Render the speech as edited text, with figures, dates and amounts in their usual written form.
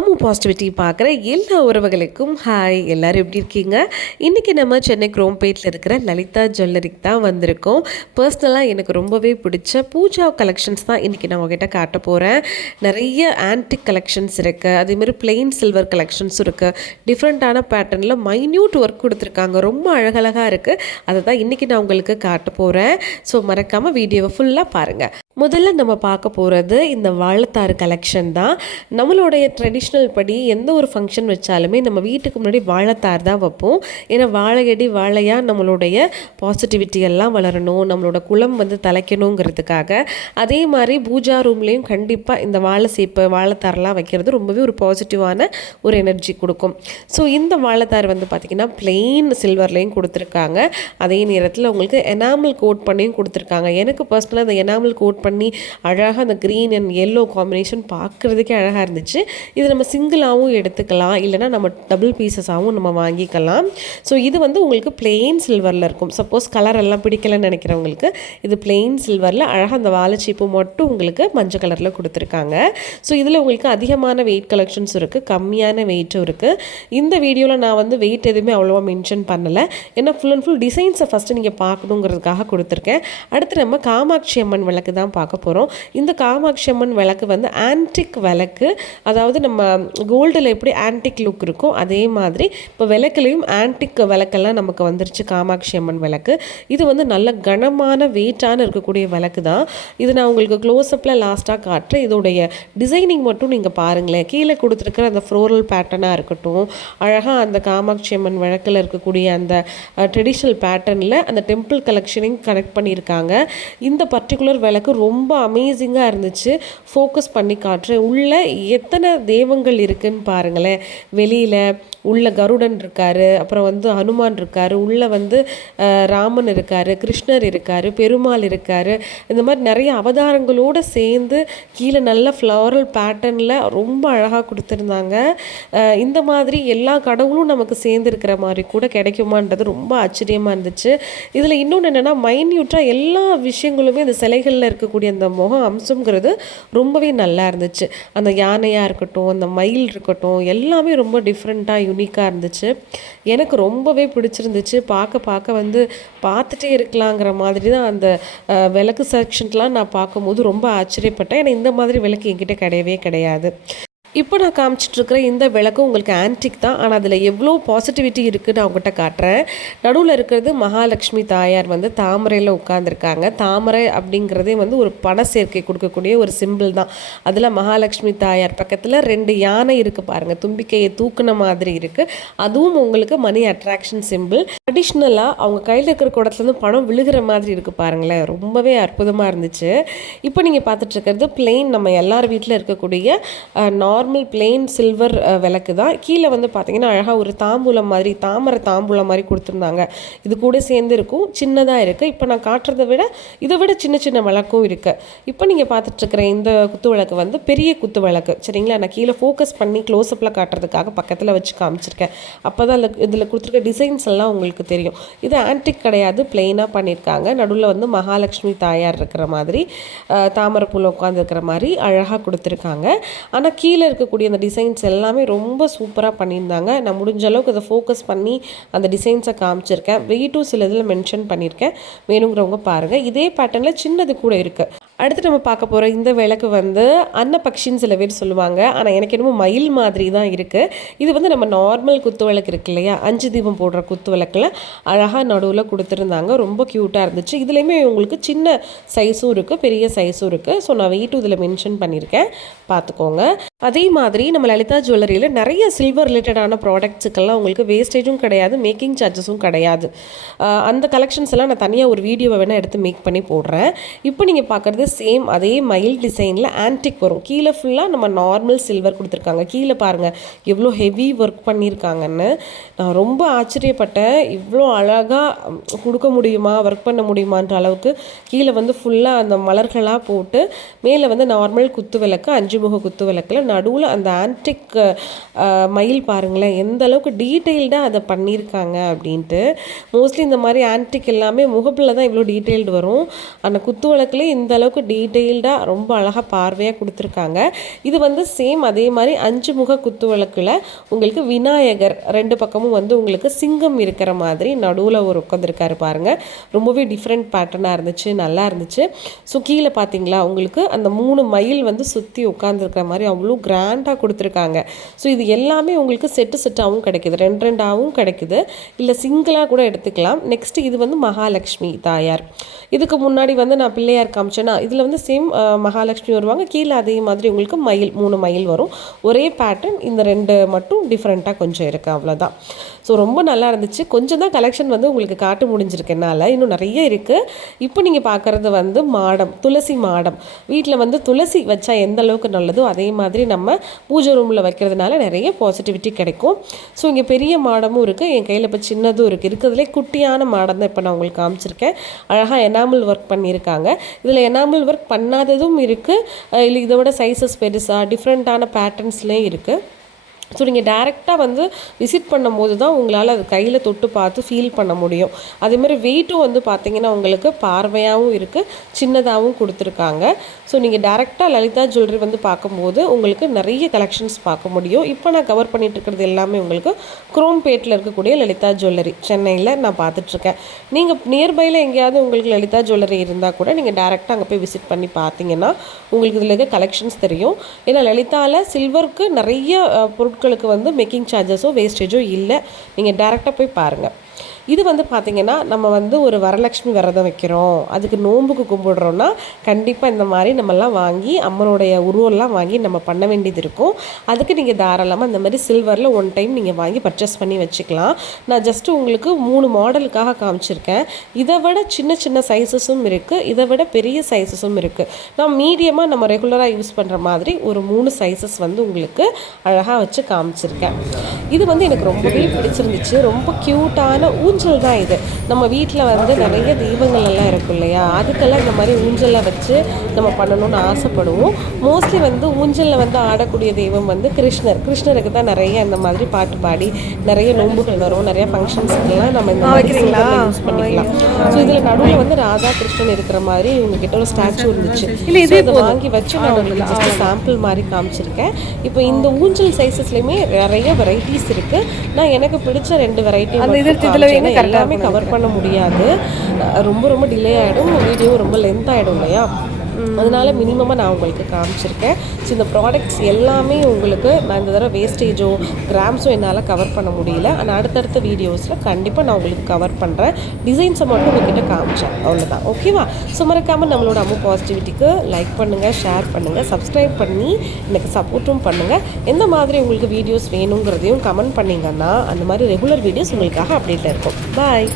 Ammu positivity பார்க்குற எல்லா உறவுகளுக்கும் ஹாய். எல்லோரும் எப்படி இருக்கீங்க? இன்றைக்கி நம்ம சென்னை குரோம்பேட்டில் இருக்கிற லலிதா ஜுவல்லரிக்கு தான் வந்திருக்கோம். பர்சனலாக எனக்கு ரொம்பவே பிடிச்ச பூஜா கலெக்ஷன்ஸ் தான் இன்றைக்கி நான் உங்ககிட்ட காட்ட போகிறேன். நிறைய ஆன்டிக் கலெக்ஷன்ஸ் இருக்குது, அதேமாதிரி பிளெயின் சில்வர் கலெக்ஷன்ஸும் இருக்குது. டிஃப்ரெண்ட்டான பேட்டர்னில் மைன்யூட் ஒர்க் கொடுத்துருக்காங்க, ரொம்ப அழகழகாக இருக்குது. அதை தான் இன்றைக்கி நான் உங்களுக்கு காட்ட போகிறேன். ஸோ மறக்காமல் வீடியோவை ஃபுல்லாக பாருங்கள். முதல்ல நம்ம பார்க்க போகிறது இந்த வாழைத்தார் கலெக்ஷன் தான். நம்மளுடைய ட்ரெடிஷ்னல் படி எந்த ஒரு ஃபங்க்ஷன் வச்சாலுமே நம்ம வீட்டுக்கு முன்னாடி வாழைத்தார் தான் வைப்போம். ஏன்னா வாழையடி வாழையாக நம்மளுடைய பாசிட்டிவிட்டி எல்லாம் வளரணும், நம்மளோட குலம் வந்து தலைக்கணுங்கிறதுக்காக. அதே மாதிரி பூஜா ரூம்லேயும் கண்டிப்பாக இந்த வாழை சீப்பு வாழைத்தாரெலாம் வைக்கிறது ரொம்பவே ஒரு பாசிட்டிவான ஒரு எனர்ஜி கொடுக்கும். ஸோ இந்த வாழைத்தார் வந்து பார்த்திங்கன்னா பிளெயின் சில்வர்லேயும் கொடுத்துருக்காங்க. அதே நேரத்தில் உங்களுக்கு எனாமல் கோட் பண்ணியும் கொடுத்துருக்காங்க. எனக்கு பர்சனலாக அந்த எனாமல் கோட் பண்ணி அழகாக அந்த க்ரீன் அண்ட் எல்லோ காம்பினேஷன் பார்க்குறதுக்கே அழகாக இருந்துச்சு. இது நம்ம சிங்கிளாகவும் எடுத்துக்கலாம், இல்லைனா நம்ம டபுள் பீசஸாகவும் நம்ம வாங்கிக்கலாம். ஸோ இது வந்து உங்களுக்கு பிளெயின் சில்வரில் இருக்கும். சப்போஸ் கலர் எல்லாம் பிடிக்கலன்னு நினைக்கிறவங்களுக்கு இது பிளெயின் சில்வரில் அழகாக அந்த வாழைச்சீப்பு மட்டும் உங்களுக்கு மஞ்சள் கலரில் கொடுத்துருக்காங்க. ஸோ இதில் உங்களுக்கு அதிகமான வெயிட் கலெக்ஷன்ஸ் இருக்குது, கம்மியான வெயிட்டும் இருக்குது. இந்த வீடியோவில் நான் வந்து வெயிட் எதுவுமே அவ்வளோவா மென்ஷன் பண்ணலை, ஏன்னா ஃபுல் அண்ட் ஃபுல் டிசைன்ஸை ஃபஸ்ட்டு நீங்கள் பார்க்கணுங்கிறதுக்காக கொடுத்துருக்கேன். அடுத்து நம்ம காமாட்சி அம்மன் விளக்கு தான் பார்க்க போகிறோம். இந்த காமாட்சி அம்மன் விளக்கு வந்து ஆன்டிக் விளக்கு, அதாவது நம்ம கோல்டில் எப்படி ஆன்டிக் லுக் இருக்கும் அதே மாதிரி இப்போ விளக்குலையும் ஆன்டிக் விளக்கெல்லாம் நமக்கு வந்துருச்சு காமாட்சி அம்மன் விளக்கு. இது வந்து நல்ல கனமான வெயிட்டான இருக்கக்கூடிய விளக்கு தான். இது நான் உங்களுக்கு க்ளோஸ்அப்பில் லாஸ்ட்டாக காட்டுறேன். இதோடைய டிசைனிங் மட்டும் நீங்கள் பாருங்களேன். கீழே கொடுத்துருக்கிற அந்த ஃப்ளோரல் பேட்டர்னாக இருக்கட்டும், அழகாக அந்த காமாட்சி அம்மன் விளக்கில் இருக்கக்கூடிய அந்த ட்ரெடிஷ்னல் பேட்டர்னில் அந்த டெம்பிள் கலெக்ஷனையும் கனெக்ட் பண்ணியிருக்காங்க. இந்த பர்டிகுலர் விளக்கு ரொம்ப அமேசிங்காக இருந்துச்சு. ஃபோக்கஸ் பண்ணி காட்டுறேன். உள்ள எத்தனை தெய்வங்கள் இருக்குதுன்னு பாருங்களேன். வெளியில் உள்ள கருடன் இருக்கார், அப்புறம் வந்து ஹனுமான் இருக்கார், உள்ளே வந்து ராமன் இருக்கார், கிருஷ்ணர் இருக்கார், பெருமாள் இருக்கார். இந்த மாதிரி நிறைய அவதாரங்களோடு சேர்ந்து கீழே நல்ல ஃப்ளவரல் பேட்டர்னில் ரொம்ப அழகாக கொடுத்துருந்தாங்க. இந்த மாதிரி எல்லா கடவுளும் நமக்கு சேர்ந்துருக்கிற மாதிரி கூட கிடைக்குமான்றது ரொம்ப ஆச்சரியமாக இருந்துச்சு. இதில் இன்னொன்று என்னென்னா மைன்யூட்டாக எல்லா விஷயங்களுமே இந்த சிலைகளில் இருக்கக்கூடிய அந்த முக அம்சங்கிறது ரொம்பவே நல்லா இருந்துச்சு. அந்த யானையாக இருக்கட்டும், அந்த மயில் இருக்கட்டும், எல்லாமே ரொம்ப டிஃப்ரெண்ட்டாக யூனிக்காக இருந்துச்சு. எனக்கு ரொம்பவே பிடிச்சிருந்துச்சு. பார்க்க வந்து பார்த்துட்டே இருக்கலாங்கிற மாதிரி தான் அந்த விளக்கு செக்ஷன்லாம் நான் பார்க்கும்போது ரொம்ப ஆச்சரியப்பட்டேன். ஏன்னா இந்த மாதிரி விளக்கு என்கிட்ட கிடையவே கிடையாது. இப்போ நான் காமிச்சிட்ருக்கிற இந்த விளக்கு உங்களுக்கு ஆன்டிக் தான், ஆனால் அதில் எவ்வளோ பாசிட்டிவிட்டி இருக்குதுன்னு நான் உங்கள்கிட்ட காட்டுறேன். நடுவில் இருக்கிறது மகாலட்சுமி தாயார் வந்து தாமரையில் உட்காந்துருக்காங்க. தாமரை அப்படிங்கிறதே வந்து ஒரு பண சேர்க்கை கொடுக்கக்கூடிய ஒரு சிம்பிள் தான். அதில் மகாலட்சுமி தாயார் பக்கத்தில் 2 யானை இருக்குது பாருங்கள், தும்பிக்கையை தூக்குன மாதிரி இருக்குது. அதுவும் உங்களுக்கு மணி அட்ராக்ஷன் சிம்பிள். ட்ரெடிஷ்னலாக அவங்க கையில் இருக்கிற குடத்துலேருந்து பணம் விழுகிற மாதிரி இருக்குது பாருங்களேன், ரொம்பவே அற்புதமாக இருந்துச்சு. இப்போ நீங்கள் பார்த்துட்ருக்கிறது பிளெயின் நம்ம எல்லார் வீட்டில் இருக்கக்கூடிய நார்மல் பிளெயின் சில்வர் விளக்கு தான். கீழே வந்து பார்த்திங்கன்னா அழகாக ஒரு தாம்பூலம் மாதிரி, தாமரை தாம்பூலம் மாதிரி கொடுத்துருந்தாங்க. இது கூட சேர்ந்து இருக்கும், சின்னதாக இருக்குது. இப்போ நான் காட்டுறதை விட இதை விட சின்ன சின்ன விளக்கும் இருக்குது. இப்போ நீங்கள் பார்த்துட்ருக்கிற இந்த குத்து விளக்கு வந்து பெரிய குத்து விளக்கு, சரிங்களா? நான் கீழே ஃபோக்கஸ் பண்ணி க்ளோஸ்அப்பில் காட்டுறதுக்காக பக்கத்தில் வச்சு காமிச்சிருக்கேன். அப்போ தான் இதில் கொடுத்துருக்க டிசைன்ஸ் எல்லாம் உங்களுக்கு தெரியும். இது ஆன்டிக் கிடையாது, பிளெயினாக பண்ணியிருக்காங்க. நடுவில் வந்து மகாலட்சுமி தாயார் இருக்கிற மாதிரி, தாமரை பூவில் உட்காந்துருக்கிற மாதிரி அழகாக கொடுத்துருக்காங்க. ஆனால் கீழே இருக்கக்கூடிய அந்த டிசைன்ஸ் எல்லாமே ரொம்ப சூப்பராக பண்ணியிருந்தாங்க. நான் முடிஞ்ச அளவுக்கு அதை ஃபோக்கஸ் பண்ணி அந்த டிசைன்ஸை காமிச்சிருக்கேன். வெயிட்டும் சில இதில் மென்ஷன் பண்ணியிருக்கேன், வேணுங்கிறவங்க பாருங்கள். இதே பேட்டர்னில் சின்னது கூட இருக்குது. அடுத்து நம்ம பார்க்க போகிற இந்த விளக்கு வந்து அன்னபக்ஷின்னு சில பேர் சொல்லுவாங்க, ஆனால் எனக்கு என்னமோ மயில் மாதிரி தான் இருக்குது. இது வந்து நம்ம நார்மல் குத்து விளக்கு இருக்கு இல்லையா, 5 தீபம் போடுற குத்து விளக்கில் அழகாக நடுவில் கொடுத்துருந்தாங்க. ரொம்ப க்யூட்டாக இருந்துச்சு. இதுலேயுமே உங்களுக்கு சின்ன சைஸும் இருக்குது, பெரிய சைஸும் இருக்குது. ஸோ நான் வெயிட்டும் இதில் மென்ஷன் பண்ணியிருக்கேன், பார்த்துக்கோங்க. அதே மாதிரி நம்ம லலிதா ஜுவல்லரியில் நிறைய சில்வர் ரிலேட்டடான ப்ராடக்ட்ஸுக்கெல்லாம் உங்களுக்கு வேஸ்டேஜும் கிடையாது, மேக்கிங் சார்ஜஸும் கிடையாது. அந்த கலெக்ஷன்ஸ் எல்லாம் நான் தனியாக ஒரு வீடியோவை வேணால் எடுத்து மேக் பண்ணி போடுறேன். இப்போ நீங்கள் பார்க்குறது சேம் அதே மயில் டிசைனில் ஆன்டிக் வரும். கீழே ஃபுல்லாக நம்ம நார்மல் சில்வர் கொடுத்துருக்காங்க. கீழே பாருங்கள் எவ்வளோ ஹெவி ஒர்க் பண்ணியிருக்காங்கன்னு. நான் ரொம்ப ஆச்சரியப்பட்டேன். இவ்வளோ அழகாக கொடுக்க முடியுமா, ஒர்க் பண்ண முடியுமான்ற அளவுக்கு கீழே வந்து ஃபுல்லாக அந்த மலர்களாக போட்டு, மேலே வந்து நார்மல் குத்து விளக்கு 5 முக குத்து விளக்கில் நடுவில் அந்த ஆன்டிக் மயில் பாருங்களேன் எந்த அளவுக்கு டீட்டெயில்டாக அதை பண்ணியிருக்காங்க அப்படின்ட்டு. மோஸ்ட்லி இந்த மாதிரி ஆன்டிக் எல்லாமே முகப்பில் தான் இவ்வளோ டீட்டெயில்டு வரும். அந்த குத்து விளக்குலேயே இந்த அளவுக்கு அளவுக்கு டீட்டெயில்டாக ரொம்ப அழகாக பார்வையாக கொடுத்துருக்காங்க. இது வந்து சேம் அதே மாதிரி 5 முக குத்து விளக்கில் உங்களுக்கு விநாயகர் 2 பக்கமும் வந்து உங்களுக்கு சிங்கம் இருக்கிற மாதிரி நடுவில் ஒரு உட்காந்துருக்காரு பாருங்கள். ரொம்பவே டிஃப்ரெண்ட் பேட்டர்னாக இருந்துச்சு, நல்லா இருந்துச்சு. ஸோ கீழே பார்த்தீங்களா உங்களுக்கு அந்த 3 மயில் வந்து சுற்றி உட்காந்துருக்கிற மாதிரி அவ்வளோ கிராண்டாக கொடுத்துருக்காங்க. ஸோ இது எல்லாமே உங்களுக்கு செட்டாகவும் கிடைக்குது, 2 கிடைக்குது, இல்லை சிங்கிளாக கூட எடுத்துக்கலாம். நெக்ஸ்ட்டு இது வந்து மகாலட்சுமி தாயார். இதுக்கு முன்னாடி வந்து நான் பிள்ளையார் காமிச்சேன்னா இதில் வந்து சேம் மகாலட்சுமி வருவாங்க, கீழே அதே மாதிரி உங்களுக்கு மயில் 3 மயில் வரும். ஒரே பேட்டர்ன், இந்த 2 மட்டும் டிஃப்ரெண்ட்டாக கொஞ்சம் இருக்குது, அவ்வளோதான். ஸோ ரொம்ப நல்லா இருந்துச்சு. கொஞ்சம் தான் கலெக்ஷன் வந்து உங்களுக்கு காட்ட முடிஞ்சிருக்கனால இன்னும் நிறைய இருக்குது. இப்போ நீங்கள் பார்க்குறது வந்து மாடம், துளசி மாடம். வீட்டில் வந்து துளசி வச்சா எந்த அளவுக்கு நல்லதோ அதே மாதிரி நம்ம பூஜை ரூமில் வைக்கிறதுனால நிறைய பாசிட்டிவிட்டி கிடைக்கும். ஸோ இங்கே பெரிய மாடமும் இருக்குது, என் கையில் இப்போ சின்னதும் இருக்குது. இருக்கிறதுலே குட்டியான மாடம் தான் இப்போ நான் உங்களுக்கு காமிச்சிருக்கேன். அழகாக எனாமல் ஒர்க் பண்ணியிருக்காங்க. இதில் எனாமல் ஒர்க் பண்ணாததும் இருக்குது, இல்லை இதை விட சைஸஸ் பெருசாக டிஃப்ரெண்ட்டான பேட்டர்ன்ஸ்லேயும் இருக்குது. ஸோ நீங்கள் டேரெக்டாக வந்து விசிட் பண்ணும்போது தான் உங்களால் அது கையில் தொட்டு பார்த்து ஃபீல் பண்ண முடியும். அதேமாதிரி வெயிட்டும் வந்து பார்த்திங்கன்னா உங்களுக்கு பார்வையாகவும் இருக்குது, சின்னதாகவும் கொடுத்துருக்காங்க. ஸோ நீங்கள் டேரெக்டாக லலிதா ஜுவல்லரி வந்து பார்க்கும்போது உங்களுக்கு நிறைய கலெக்ஷன்ஸ் பார்க்க முடியும். இப்போ நான் கவர் பண்ணிகிட்டு இருக்கிறது எல்லாமே உங்களுக்கு குரோம்பேட்டில் இருக்கக்கூடிய லலிதா ஜுவல்லரி, சென்னையில் நான் பார்த்துட்ருக்கேன். நீங்கள் நியர்பையில் எங்கேயாவது உங்களுக்கு லலிதா ஜுவல்லரி இருந்தால் கூட நீங்கள் டேரெக்டாக அங்கே போய் விசிட் பண்ணி பார்த்தீங்கன்னா உங்களுக்கு இதில் இருக்க கலெக்ஷன்ஸ் தெரியும். ஏன்னா லலிதாவில் சில்வருக்கு நிறைய பொருட்களுக்கு வந்து மேக்கிங் சார்ஜஸோ வேஸ்டேஜோ இல்லை, நீங்கள் டேரெக்டாக போய் பாருங்கள். இது வந்து பார்த்திங்கன்னா நம்ம வந்து ஒரு வரலட்சுமி விரதம் வைக்கிறோம், அதுக்கு நோன்புக்கு கும்பிடுறோன்னா கண்டிப்பாக இந்த மாதிரி நம்மலாம் வாங்கி அம்மனுடைய உருவெல்லாம் வாங்கி நம்ம பண்ண வேண்டியது இருக்கும். அதுக்கு நீங்கள் தாராளமாக இந்த மாதிரி சில்வரில் 1 டைம் நீங்கள் வாங்கி பர்ச்சேஸ் பண்ணி வச்சுக்கலாம். நான் ஜஸ்ட்டு உங்களுக்கு 3 மாடலுக்காக காமிச்சிருக்கேன். இதை விட சின்ன சின்ன சைஸஸும் இருக்குது, இதை விட பெரிய சைஸஸும் இருக்குது. நான் மீடியமாக நம்ம ரெகுலராக யூஸ் பண்ணுற மாதிரி ஒரு 3 சைஸஸ் வந்து உங்களுக்கு அழகாக வச்சு காமிச்சிருக்கேன். இது வந்து எனக்கு ரொம்பவே பிடிச்சிருந்துச்சு. ரொம்ப க்யூட்டான ஊஞ்சல் தான் இது. நம்ம வீட்டில் வந்து நிறைய தெய்வங்கள் எல்லாம் இருக்கும் இல்லையா, அதுக்கெல்லாம் இந்த மாதிரி ஊஞ்சலை வச்சு நம்ம பண்ணணும்னு ஆசைப்படுவோம். மோஸ்ட்லி வந்து ஊஞ்சலில் வந்து ஆடக்கூடிய தெய்வம் வந்து கிருஷ்ணருக்கு தான் நிறைய இந்த மாதிரி பாட்டு பாடி நிறைய நோன்புகள் வரும், நிறைய ஃபங்க்ஷன்ஸ்க்கெல்லாம் நம்ம இந்த மாதிரி யூஸ் பண்ணிக்கலாம். ஸோ இதில் நடுவில் வந்து ராதா கிருஷ்ணன் இருக்கிற மாதிரி உங்ககிட்ட ஒரு ஸ்டாச்சு இருந்துச்சு, இதை வாங்கி வச்சு நான் உங்களுக்கு ஜஸ்ட் சாம்பிள் மாதிரி காமிச்சிருக்கேன். இப்போ இந்த ஊஞ்சல் சைஸஸ்லையுமே நிறைய வெரைட்டிஸ் இருக்குது. நான் எனக்கு பிடிச்ச 2 வெரைட்டி எல்லாமே கவர் பண்ண முடியாது, ரொம்ப டிலே ஆகிடும், வீடியோ ரொம்ப லென்த் ஆகிடும் இல்லையா, அதனால மினிமமாக நான் உங்களுக்கு காமிச்சிருக்கேன். ஸோ இந்த ப்ராடக்ட்ஸ் எல்லாமே உங்களுக்கு நான் இந்த தடவை வேஸ்டேஜோ கிராம்ஸோ என்னால் கவர் பண்ண முடியல. ஆனால் அடுத்தடுத்த வீடியோஸில் கண்டிப்பாக நான் உங்களுக்கு கவர் பண்ணுறேன். டிசைன்ஸை மட்டும் உங்ககிட்ட காமிச்சேன், அவ்வளோதான். ஓகேவா? ஸோ மறக்காமல் நம்மளோட அம்மு பாசிட்டிவிட்டிக்கு லைக் பண்ணுங்கள், ஷேர் பண்ணுங்கள், சப்ஸ்கிரைப் பண்ணி எனக்கு சப்போர்ட்டும் பண்ணுங்கள். எந்த மாதிரி உங்களுக்கு வீடியோஸ் வேணுங்கிறதையும் கமெண்ட் பண்ணிங்கன்னா அந்த மாதிரி ரெகுலர் வீடியோஸ் உங்களுக்காக அப்டேட்டாக இருக்கும். பாய்.